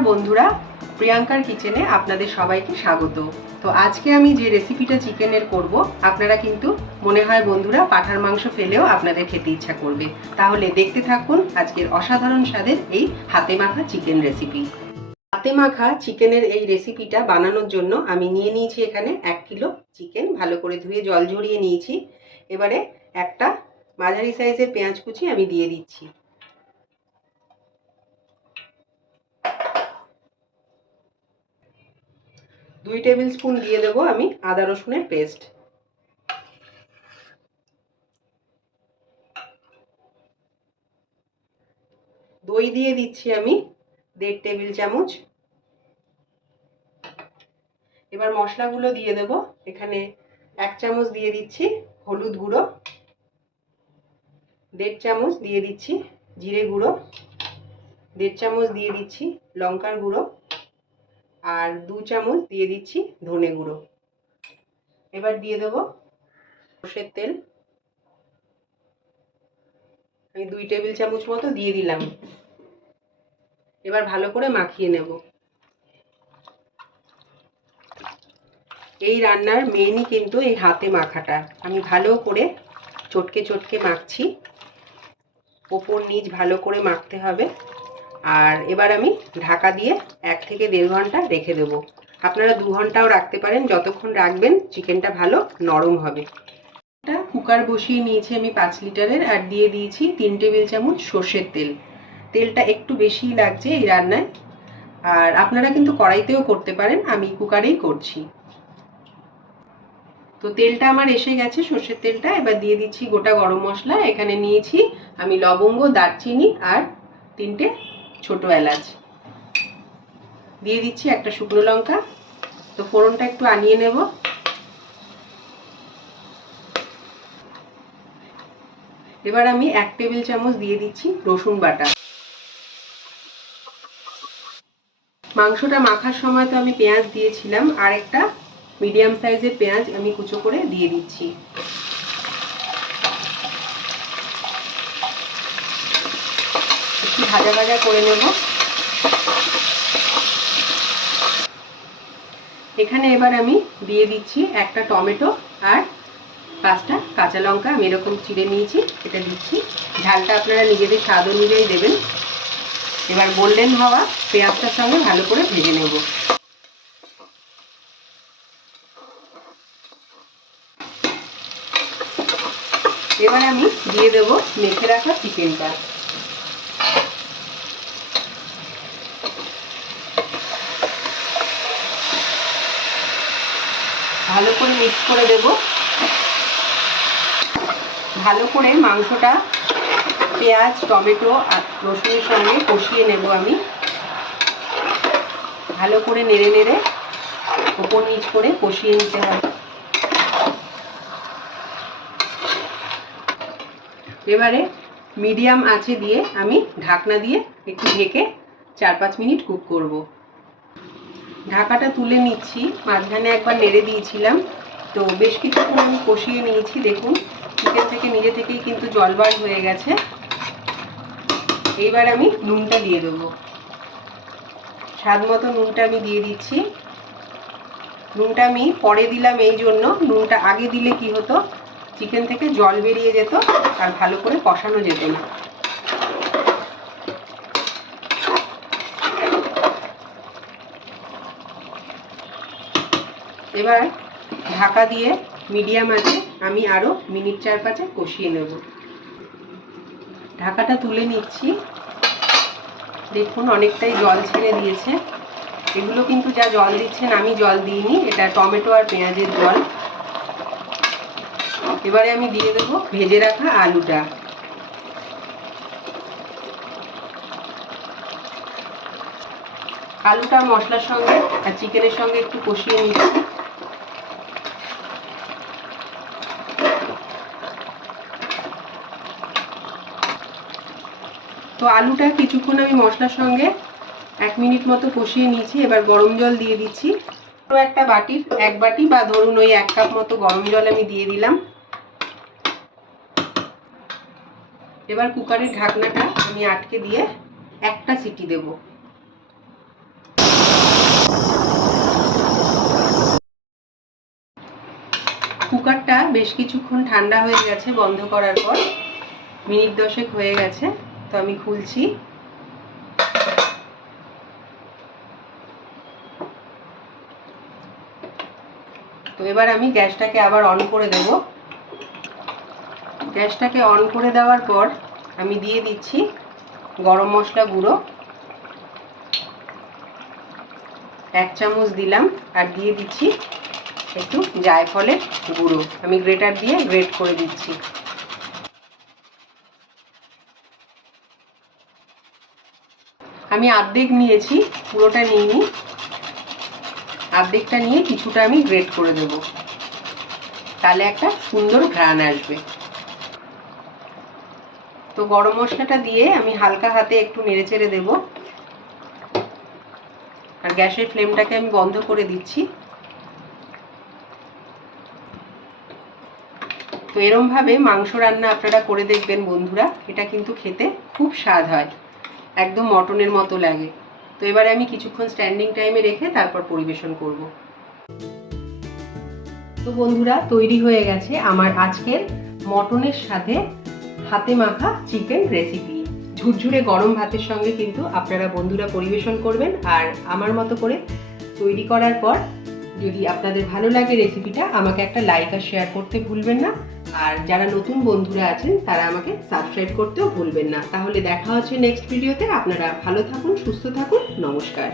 নমস্কার বন্ধুরা, প্রিয়াঙ্কার কিচেনে আপনাদের সবাইকে স্বাগত। তো আজকে আমি যে রেসিপিটা চিকেনের করব, আপনারা কিন্তু মনে হয় বন্ধুরা পাঁঠার মাংস ফেলেও আপনাদের খেতে ইচ্ছা করবে। তাহলে দেখতে থাকুন আজকের অসাধারণ স্বাদের এই হাতে মাখা চিকেন রেসিপি। হাতে মাখা চিকেনের এই রেসিপিটা বানানোর জন্য আমি নিয়ে নিয়েছি এখানে 1 কিলো চিকেন, ভালো করে ধুয়ে জল ঝরিয়ে নিয়েছি। এবারে একটা মাঝারি সাইজের পেঁয়াজ কুচি আমি দিয়ে দিচ্ছি। 2 টেবিল স্পুন দিয়ে দেব আমি আদা রসুনের পেস্ট। দই দিয়ে দিচ্ছি আমি 1.5 টেবিল চামচ। এবার মশলাগুলো দিয়ে দেব। এখানে 1 চামচ দিয়ে দিচ্ছি হলুদ গুঁড়ো, 1.5 চামচ দিয়ে দিচ্ছি জিরে গুঁড়ো, 1.5 চামচ দিয়ে দিচ্ছি লঙ্কার গুঁড়ো, আর 2 চামচ দিয়ে দিচ্ছি ধনে গুঁড়ো। এবার দিয়ে দেব সরষের তেল। আমি 2 টেবিল চামচ মতো দিয়ে দিলাম। এবার ভালো করে মাখিয়ে নেব। এই রান্নার মেইনই কিন্তু এই হাতে মাখাটা। আমি ভালো করে চটকে চটকে মাখছি, ওপর নিচ ভালো করে মাখতে হবে। আর এবার আমি ঢাকা দিয়ে 1 থেকে 1.5 ঘন্টা রেখে দেবো। আপনারা 2 ঘন্টাও রাখতে পারেন, যতক্ষণ রাখবেন চিকেনটা ভালো নরম হবে। একটা কুকার বসিয়ে নিয়েছি আমি 5 লিটারের, আর দিয়ে দিয়েছি 3 টেবিল চামচ সর্ষের তেল। তেলটা একটু বেশিই লাগছে এই রান্নায়, আর আপনারা কিন্তু কড়াইতেও করতে পারেন, আমি কুকারেই করছি। তো তেলটা আমার এসে গেছে, সর্ষের তেলটা। এবার দিয়ে দিচ্ছি গোটা গরম মশলা। এখানে নিয়েছি আমি লবঙ্গ, দারচিনি আর 3টে ছোট এলাচ। দিয়ে দিচ্ছি একটা শুকনো লঙ্কা। তো ফোড়নটা একটু আনিয়ে নেব। এবার আমি 1 টেবিল চামচ দিয়ে দিচ্ছি রসুন বাটা। মাংসটা মাখার সময় তো আমি পেঁয়াজ দিয়েছিলাম, আর একটা মিডিয়াম সাইজের পেঁয়াজ আমি কুচো করে দিয়ে দিচ্ছি। একটু ভাজা ভাজা করে নেব। এখানে এবার আমি দিয়ে দিচ্ছি একটা টমেটো আর 5টা কাঁচা লঙ্কা। আমি এরকম চিড়ে নিয়েছি, এটা দিচ্ছি। ঝালটা আপনারা নিজেদের স্বাদ অনুযায়ী দেবেন। এবার গোল্ডেন হওয়া পেঁয়াজটার সঙ্গে ভালো করে ভেজে নেব। এবার আমি দিয়ে দেব মেখে রাখা চিকেনটা। ভালো করে মিক্স করে দেব। ভালো করে মাংসটা পেঁয়াজ, টমেটো আর রসুনের সঙ্গে কষিয়ে নেব আমি। ভালো করে নেড়ে নেড়ে ওপর নিচ করে কষিয়ে নিতে হবে। এবারে মিডিয়াম আঁচে দিয়ে আমি ঢাকনা দিয়ে একটু ঢেকে 4-5 মিনিট কুক করব। ঢাকাটা তুলে নিচ্ছি। মাঝখানে একবার নেড়ে দিয়েছিলাম, তো বেশ কিছুক্ষণ আমি কষিয়ে নিয়েছি। দেখুন চিকেন থেকে নিজে থেকেই কিন্তু জল বার হয়ে গেছে। এইবার আমি নুনটা দিয়ে দেবো। স্বাদ মতো নুনটা আমি দিয়ে দিচ্ছি। নুনটা আমি পরে দিলাম এই জন্য, নুনটা আগে দিলে কি হতো, চিকেন থেকে জল বেরিয়ে যেত আর ভালো করে কষানো যেত না। এবার ঢাকা দিয়ে মিডিয়াম আঁচে আমি আরও মিনিট 4-5 কষিয়ে নেব। ঢাকাটা তুলে নিচ্ছি। দেখুন অনেকটাই জল ছেড়ে দিয়েছে। এগুলো কিন্তু যা জল দিচ্ছেন আমি জল দিইনি, এটা টমেটো আর পেঁয়াজের জল। এবারে আমি দিয়ে দেবো ভেজে রাখা আলুটা। আলুটা মশলার সঙ্গে আর চিকেনের সঙ্গে একটু কষিয়ে নিচ্ছি। তো আলুটা কিছুক্ষণ আমি মশলার সঙ্গে 1 মিনিট মতো কষিয়ে নিয়েছি। এবার গরম জল দিয়ে দিচ্ছি। একটা বাটির 1 বাটি বা ধরুন ওই 1 কাপ মতো গরম জল আমি দিয়ে দিলাম। এবার কুকারের ঢাকনাটা আমি আটকে দিয়ে একটা সিটি দেব। কুকারটা বেশ কিছুক্ষণ ঠান্ডা হয়ে গেছে বন্ধ করার পর, মিনিট 10 হয়ে গেছে। তো আমি খুলছি। তো এবার আমি গ্যাসটাকে আবার অন করে দেব। গ্যাসটাকে অন করে দেওয়ার পর আমি দিয়ে দিচ্ছি গরম মশলা গুঁড়ো 1 চামচ দিলাম, আর দিয়ে দিচ্ছি একটু জায়ফলের গুঁড়ো, আমি গ্রেটার দিয়ে গ্রেট করে দিচ্ছি। আমি অর্ধেক নিয়েছি, পুরোটা নিইনি, অর্ধেকটা নিয়ে কিছুটা আমি গ্রেট করে দেব, তাহলে একটা সুন্দর ঘ্রাণ আসবে। তো গরম মশলাটা দিয়ে আমি হালকা হাতে একটু নেড়েচেড়ে দেব, আর গ্যাসের ফ্লেমটাকে আমি বন্ধ করে দিচ্ছি। তো এরমভাবে মাংস রান্না আপনারা করে দেখবেন বন্ধুরা, এটা কিন্তু খেতে খুব স্বাদ হয়, একদম মটনের মতো লাগে। তো এবারে আমি কিছুক্ষণ স্ট্যান্ডিং টাইমে রেখে তারপর পরিবেশন করব। তো বন্ধুরা, তৈরি হয়ে গেছে আমার আজকের মটনের সাথে হাতে মাখা চিকেন রেসিপি। ঝুরঝুরে গরম ভাতের সঙ্গে কিন্তু আপনারা বন্ধুরা পরিবেশন করবেন। আর আমার মতো করে তৈরি করার পর যদি আপনাদের ভালো লাগে রেসিপিটা, আমাকে একটা লাইক আর শেয়ার করতে ভুলবেন না। আর যারা নতুন বন্ধুরা আছেন তারা আমাকে সাবস্ক্রাইব করতেও ভুলবেন না। তাহলে দেখা হচ্ছে নেক্সট ভিডিওতে। আপনারা ভালো থাকুন, সুস্থ থাকুন, নমস্কার।